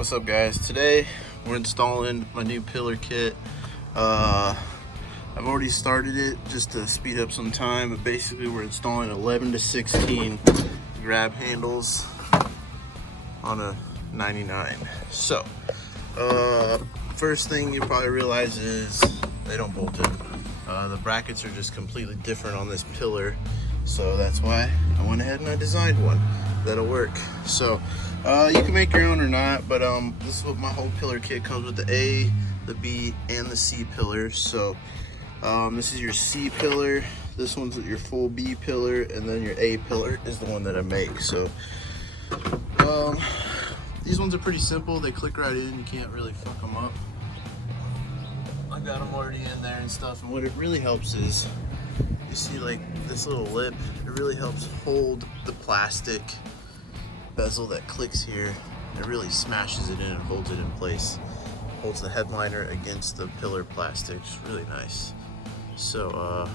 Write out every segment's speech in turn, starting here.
What's up, guys? Today we're installing my new pillar kit. I've already started it just to speed up some time, but basically we're installing 11 to 16 grab handles on a 99. So first thing you probably realize is they don't bolt in. The brackets are just completely different on this pillar, so that's why I went ahead and I designed one that'll work. So you can make your own or not, but this is what my whole pillar kit comes with: the A, the B, and the C pillars. So this is your C pillar, this one's your full B pillar, and then your A pillar is the one that I make. So these ones are pretty simple. They click right in, you can't really fuck them up. I got them already in there and stuff, and what it really helps is, you see like this little lip, it really helps hold the plastic bezel that clicks here. It really smashes it in and holds it in place. Holds the headliner against the pillar plastic. It's really nice. So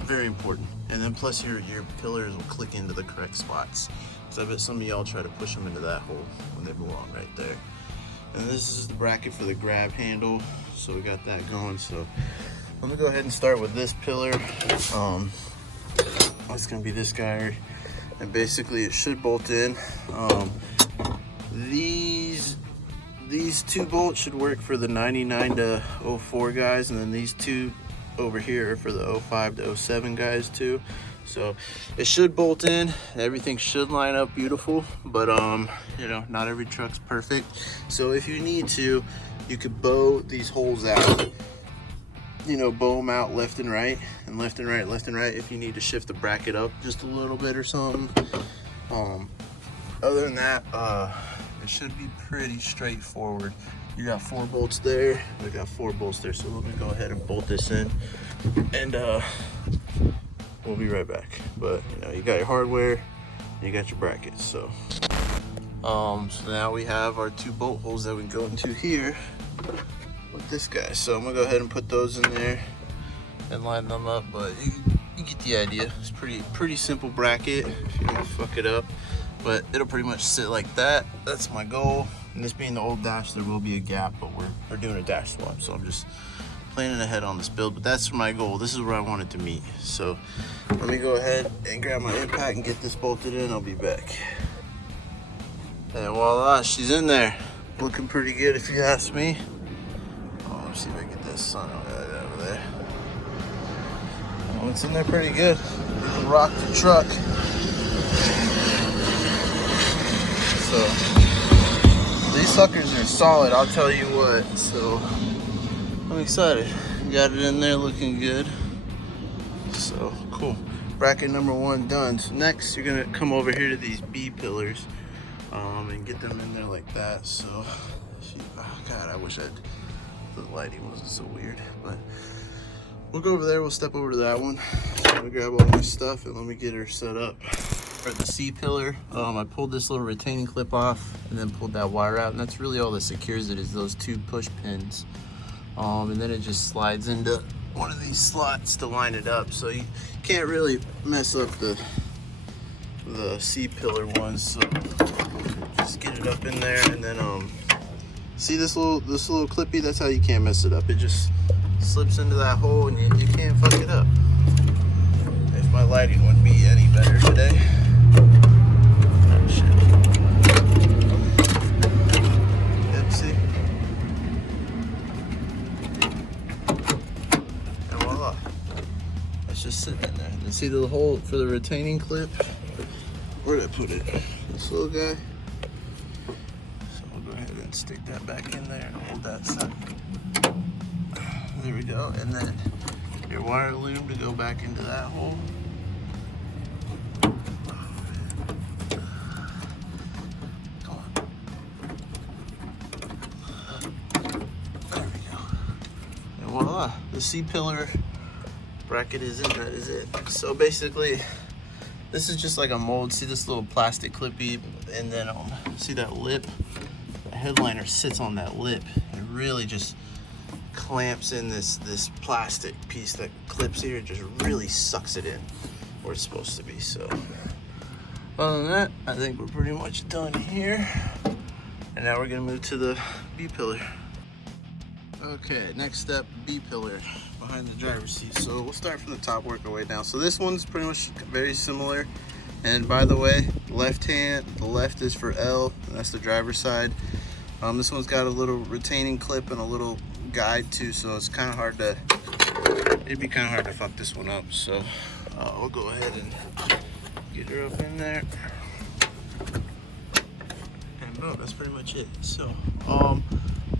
very important. And then plus your pillars will click into the correct spots. So I bet some of y'all try to push them into that hole when they belong right there. And this is the bracket for the grab handle. So we got that going. So let me go ahead and start with this pillar. It's gonna be this guy, and basically it should bolt in. These two bolts should work for the 99 to 04 guys, and then these two over here are for the 05 to 07 guys too. So it should bolt in, everything should line up beautiful, but you know, not every truck's perfect. So if you need to, you could bow these holes out. You know, bow them out left and right, and left and right, left and right, if you need to shift the bracket up just a little bit or something. Other than that, it should be pretty straightforward. You got 4 bolts there, we got 4 bolts there, so let me go ahead and bolt this in, and we'll be right back. But you know, you got your hardware and you got your brackets. So now we have our 2 bolt holes that we go into here with this guy. So I'm gonna go ahead and put those in there and line them up, but you get the idea. It's pretty simple bracket if you don't fuck it up, but it'll pretty much sit like that. That's my goal. And this being the old dash, there will be a gap, but we're doing a dash swap, so I'm just planning ahead on this build, but that's my goal. This is where I want it to meet. So let me go ahead and grab my impact and get this bolted in. I'll be back. And voila, she's in there. Looking pretty good if you ask me. Let's see if I can get this sun over there. Oh, it's in there pretty good. It'll rock the truck. So these suckers are solid, I'll tell you what. So I'm excited. Got it in there looking good. So cool. Bracket number 1 done. So next you're gonna come over here to these B pillars and get them in there like that. So oh God, I wish the lighting wasn't so weird, but we'll go over there. We'll step over to that one. So I'm gonna grab all my stuff and let me get her set up. For the C pillar, I pulled this little retaining clip off and then pulled that wire out, and that's really all that secures it, is those 2 push pins. And then it just slides into one of these slots to line it up, so you can't really mess up the C pillar ones. So just get it up in there, and then see this little clippy? That's how you can't mess it up. It just slips into that hole, and you can't fuck it up. If my lighting wouldn't be any better today. Oh shit. Yep, see? And voila. It's just sitting in there. And see the hole for the retaining clip? Where did I put it? This little guy. Stick that back in there and hold that set. There we go. And then your wire loom to go back into that hole. Come on. There we go. And voila, the C pillar bracket is in. That is it. So basically, this is just like a mold. See this little plastic clippy, and then see that lip? Headliner sits on that lip. It really just clamps in this plastic piece that clips here. It just really sucks it in where it's supposed to be. So other than that, I think we're pretty much done here. And now we're gonna move to the B pillar. Okay, next step, B pillar behind the driver's seat. So we'll start from the top, work our way down. So this one's pretty much very similar. And by the way, left hand, the left is for L, and that's the driver's side. This one's got a little retaining clip and a little guide too, so it's kind of hard to, it'd be kind of hard to fuck this one up. So we'll go ahead and get her up in there. And boom, that's pretty much it. So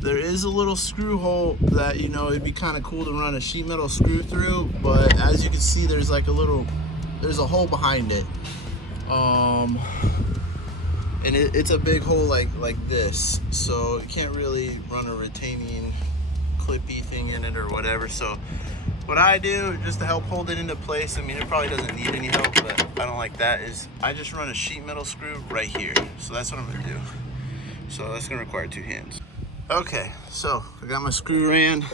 there is a little screw hole that, you know, it'd be kind of cool to run a sheet metal screw through, but as you can see, there's like there's a hole behind it. And it's a big hole like this, so you can't really run a retaining clippy thing in it or whatever. So what I do, just to help hold it into place, I mean, it probably doesn't need any help, but I don't like that, is I just run a sheet metal screw right here. So that's what I'm gonna do. So that's gonna require 2 hands. Okay, so I got my screw ran,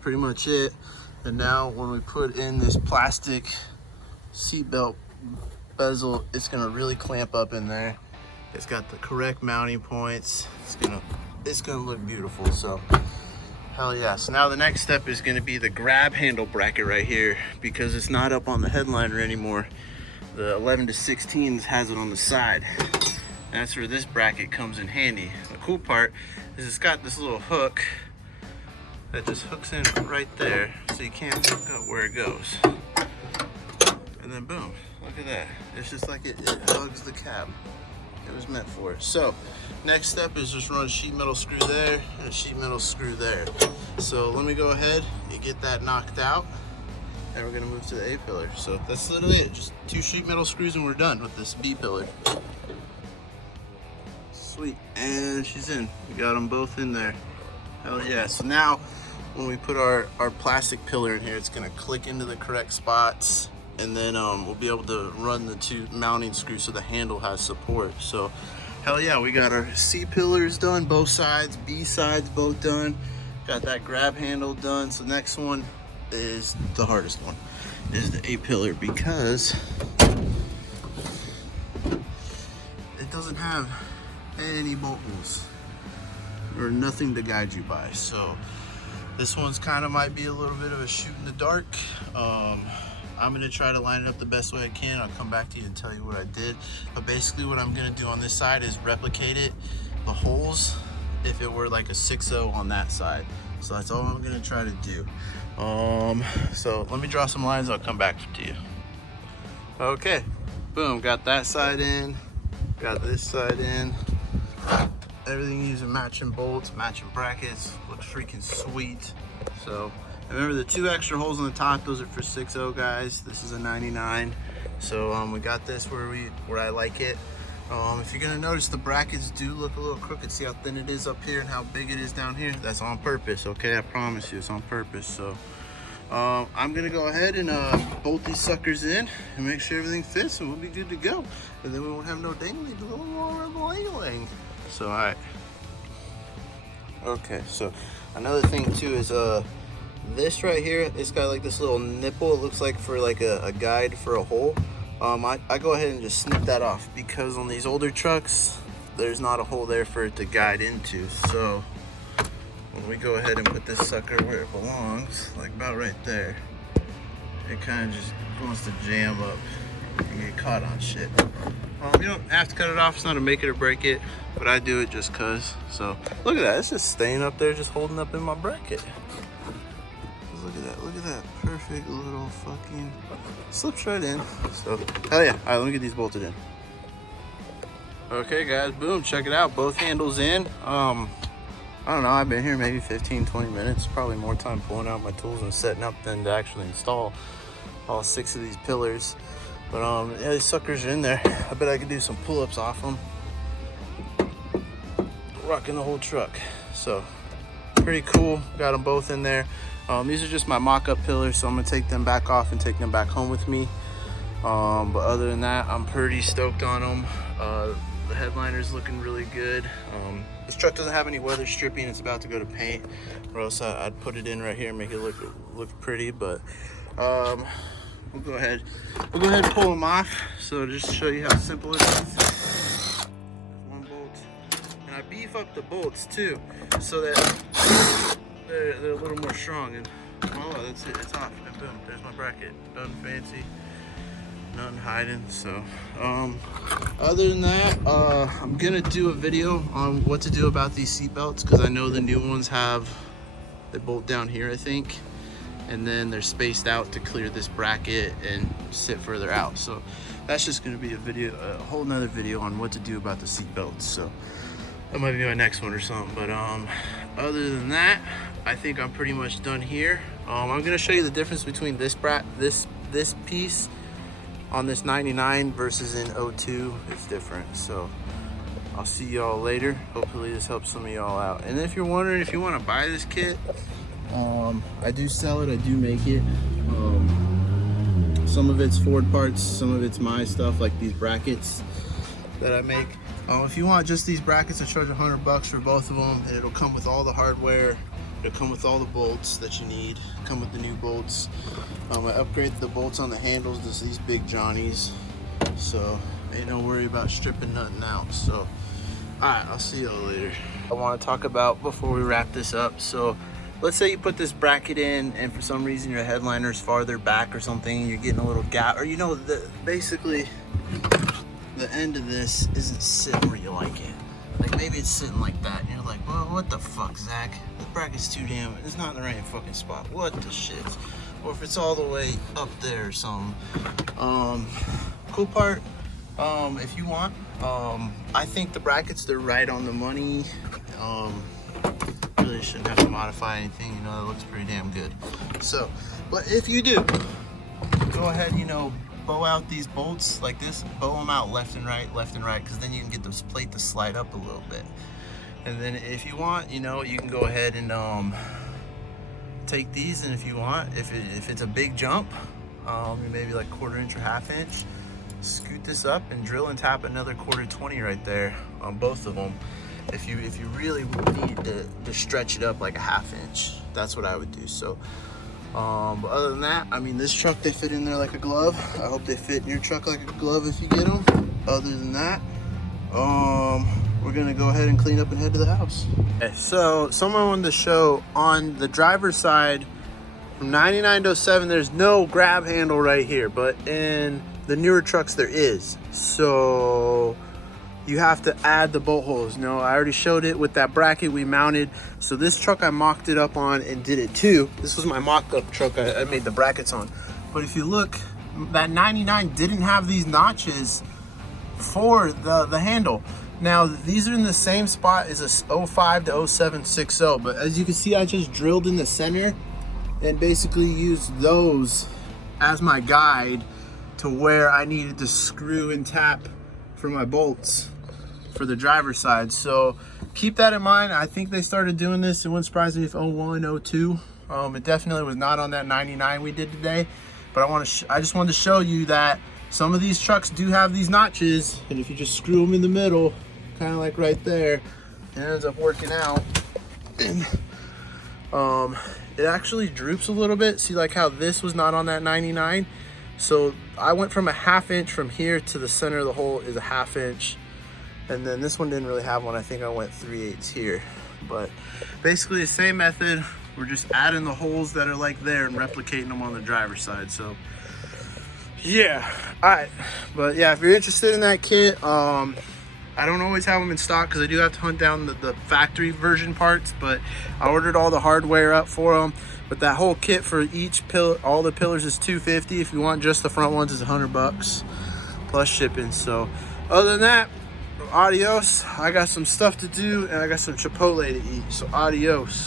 pretty much it. And now when we put in this plastic seatbelt bezel, it's gonna really clamp up in there. It's got the correct mounting points. It's gonna look beautiful. So hell yeah. So now the next step is gonna be the grab handle bracket right here, because it's not up on the headliner anymore. The 11 to 16s has it on the side. And that's where this bracket comes in handy. The cool part is it's got this little hook that just hooks in right there, so you can't fuck up where it goes. And then boom, look at that. It's just like it hugs the cab. It was meant for it. So next step is just run a sheet metal screw there and a sheet metal screw there. So let me go ahead and get that knocked out, and we're gonna move to the A pillar. So that's literally it, just 2 sheet metal screws and we're done with this B pillar. Sweet, and she's in. We got them both in there. Hell yeah. So now when we put our plastic pillar in here, it's gonna click into the correct spots, and then we'll be able to run the 2 mounting screws so the handle has support. So hell yeah, we got our C pillars done, both sides, B sides both done. Got that grab handle done. So next one is the hardest one, is the A pillar, because it doesn't have any bolt holes or nothing to guide you by. So this one's kind of might be a little bit of a shoot in the dark. I'm gonna try to line it up the best way I can. I'll come back to you and tell you what I did. But basically what I'm gonna do on this side is replicate the holes, if it were like a 6.0 on that side. So that's all I'm gonna try to do. So let me draw some lines, I'll come back to you. Okay, boom, got that side in, got this side in. Everything using matching bolts, matching brackets, looks freaking sweet. So remember the 2 extra holes on the top, those are for 6.0 guys. This is a 99. So we got this where I like it. If you're gonna notice, the brackets do look a little crooked. See how thin it is up here and how big it is down here? That's on purpose, okay? I promise you, it's on purpose. So I'm gonna go ahead and bolt these suckers in and make sure everything fits, and we'll be good to go. And then we won't have no dangly. So all right. Okay, so another thing too is this right here, it's got like this little nipple. It looks like for like a guide for a hole. I go ahead and just snip that off, because on these older trucks, there's not a hole there for it to guide into. So when we go ahead and put this sucker where it belongs, like about right there, it kind of just wants to jam up and get caught on shit. You don't have to cut it off. It's not a make it or break it, but I do it just cause. So look at that, it's just staying up there, just holding up in my bracket. Look at that perfect little fucking, slips right in. So hell yeah. All right, let me get these bolted in. Okay guys, boom, check it out, both handles in. I don't know, I've been here maybe 15-20 minutes, probably more time pulling out my tools and setting up than to actually install all 6 of these pillars. But yeah, these suckers are in there. I bet I could do some pull-ups off them, rocking the whole truck. So pretty cool, got them both in there. These are just my mock-up pillars, so I'm gonna take them back off and take them back home with me. But other than that, I'm pretty stoked on them. The headliner's looking really good. This truck doesn't have any weather stripping. It's about to go to paint, or else I'd put it in right here and make it look pretty. But we'll go ahead and pull them off. So just to show you how simple it is. One bolt, and I beef up the bolts too, so that they're a little more strong. And oh, that's it. It's off. And boom, there's my bracket. Nothing fancy, nothing hiding. So, other than that, I'm gonna do a video on what to do about these seat belts, because I know the new ones they bolt down here, I think, and then they're spaced out to clear this bracket and sit further out. So that's just going to be a whole nother video on what to do about the seat belts. So that might be my next one or something. But other than that, I think I'm pretty much done here. I'm going to show you the difference between this piece on this 99 versus in 02. It's different. So I'll see y'all later. Hopefully this helps some of y'all out. And if you're wondering if you want to buy this kit, I do sell it, I do make it. Some of it's Ford parts, some of it's my stuff, like these brackets that I make. If you want just these brackets, I charge $100 for both of them, and it'll come with all the hardware. It'll come with all the bolts that you need. Come with the new bolts. I upgraded the bolts on the handles to these big Johnnies, so ain't no worry about stripping nothing out. So alright, I'll see y'all later. I want to talk about before we wrap this up. So let's say you put this bracket in and for some reason your headliner's farther back or something, you're getting a little gap, or basically the end of this isn't sitting where you like it. Like maybe it's sitting like that and you're like, well, what the fuck, Zach? The bracket's too damn, it's not in the right fucking spot. What the shit? Or if it's all the way up there or something. Cool part, if you want, I think the brackets, they're right on the money. Really shouldn't have to modify anything, you know, it looks pretty damn good. So, but if you do, go ahead, you know, bow out these bolts like this, bow them out left and right, because then you can get this plate to slide up a little bit. And then if you want, you know, you can go ahead and take these, and if you want, if it's a big jump, maybe like 1/4 inch or 1/2 inch, scoot this up and drill and tap another 1/4 right there on both of them. If you really need to stretch it up like a 1/2 inch, that's what I would do. So but other than that, I mean, this truck, they fit in there like a glove. I hope they fit in your truck like a glove if you get them. Other than that, we're gonna go ahead and clean up and head to the house. Okay, so someone wanted to show on the driver's side from 99 to 07, there's no grab handle right here, but in the newer trucks there is. So you have to add the bolt holes. No, I already showed it with that bracket we mounted. So this truck I mocked it up on and did it too. This was my mock-up truck I made the brackets on. But if you look, that 99 didn't have these notches for the handle. Now these are in the same spot as a 05 to 07 6.0, but as you can see, I just drilled in the center and basically used those as my guide to where I needed to screw and tap for my bolts for the driver's side. So keep that in mind. I think they started doing this. It wouldn't surprise me if 01, 02. It definitely was not on that 99 we did today, but I just wanted to show you that some of these trucks do have these notches, and if you just screw them in the middle, kind of like right there, it ends up working out. And it actually droops a little bit. See, like how this was not on that 99. So I went from a 1/2 inch from here to the center of the hole is a 1/2 inch. And then this one didn't really have one. I think I went 3/8 here. But basically the same method. We're just adding the holes that are like there and replicating them on the driver's side. So yeah, all right. But yeah, if you're interested in that kit, I don't always have them in stock because I do have to hunt down the factory version parts, but I ordered all the hardware up for them. But that whole kit for each pillar, all the pillars, is $250. If you want just the front ones, is $100 plus shipping. So other than that, adios. I got some stuff to do and I got some Chipotle to eat. So adios.